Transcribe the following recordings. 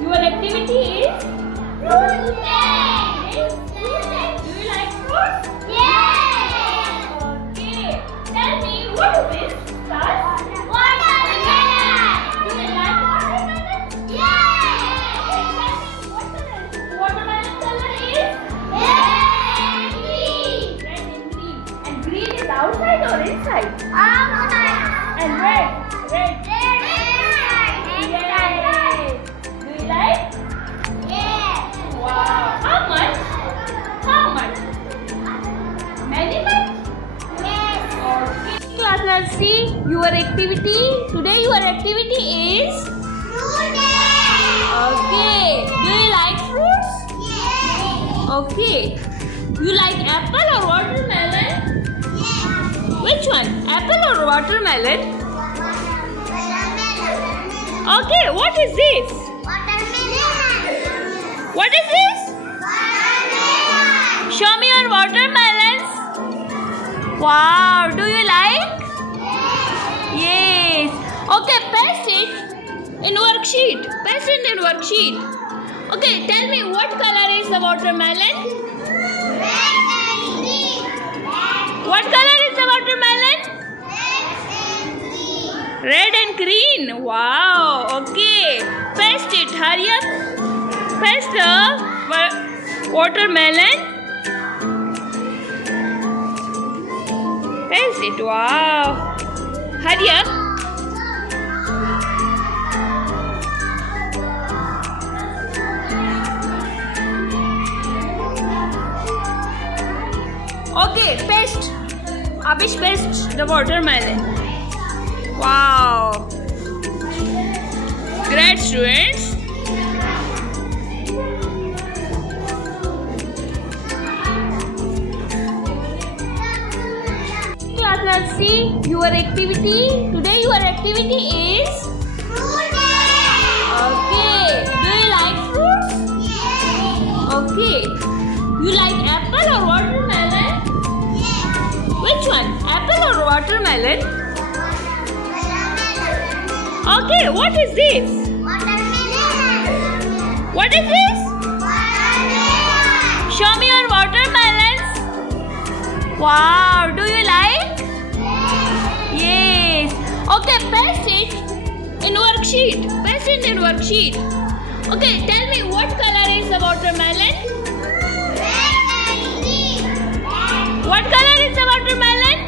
Your activity is fruit day. Do you like fruits? Yes. Okay. Tell me what is this? Watermelon. Do you like watermelon? Yes. Watermelon color is red and green. Red and green. And green is outside or inside? Outside. And red. Red. Yay. Do you like? Yes. Wow. How much? How much? Many much? Yes. Okay. Class, let's see your activity. Today your activity is Fruit day. okay. Do you like fruits? Yes. Okay. You like apple or watermelon? Yes. Which one? Apple or watermelon? Watermelon. Okay. What is this? Watermelon. What is this? Watermelon. Show me your watermelons. Wow. Do you like? Yes. Okay. Paste it in worksheet. Paste it in worksheet. Okay. Tell me what color is the watermelon? Red and green. What color is the watermelon? Red and green. Red and green. Wow. Okay. Paste it. Hurry up. Paste the watermelon. Paste it. Wow. Hurry up. Okay. Paste. Abish, paste the watermelon. Wow. Great, students. Class, let's see your activity. Today your activity is Fruit day. okay. Do you like fruits? Yes. Okay. You like apple or watermelon? Yes. Which one? Apple or watermelon? Watermelon. Okay. What is this? Watermelon. What is this? Watermelon. Show me your watermelons. Wow. Do you like? Yes. Okay, paste it in worksheet. Paste it in worksheet. Okay, tell me what color is the watermelon? Red and green. What color is the watermelon?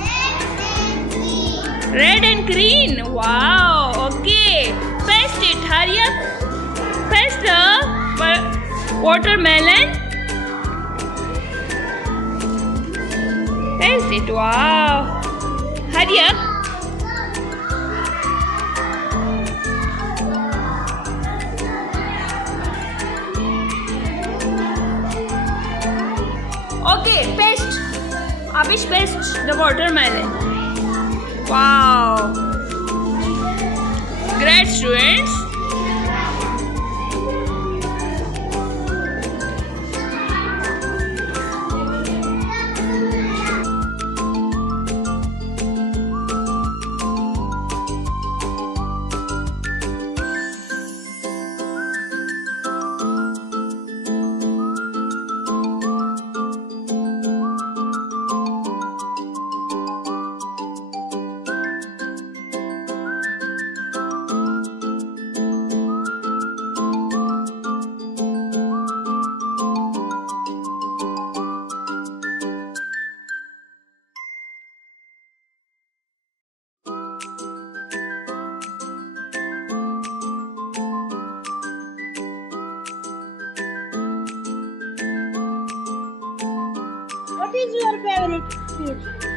Red and green. Red and green. Wow. Okay. Paste it. Hurry up. Paste the watermelon. Paste it. Wow. Hurry up. Okay, paste. Abish, paste the watermelon. Wow. Great, students. What is your favorite fruit?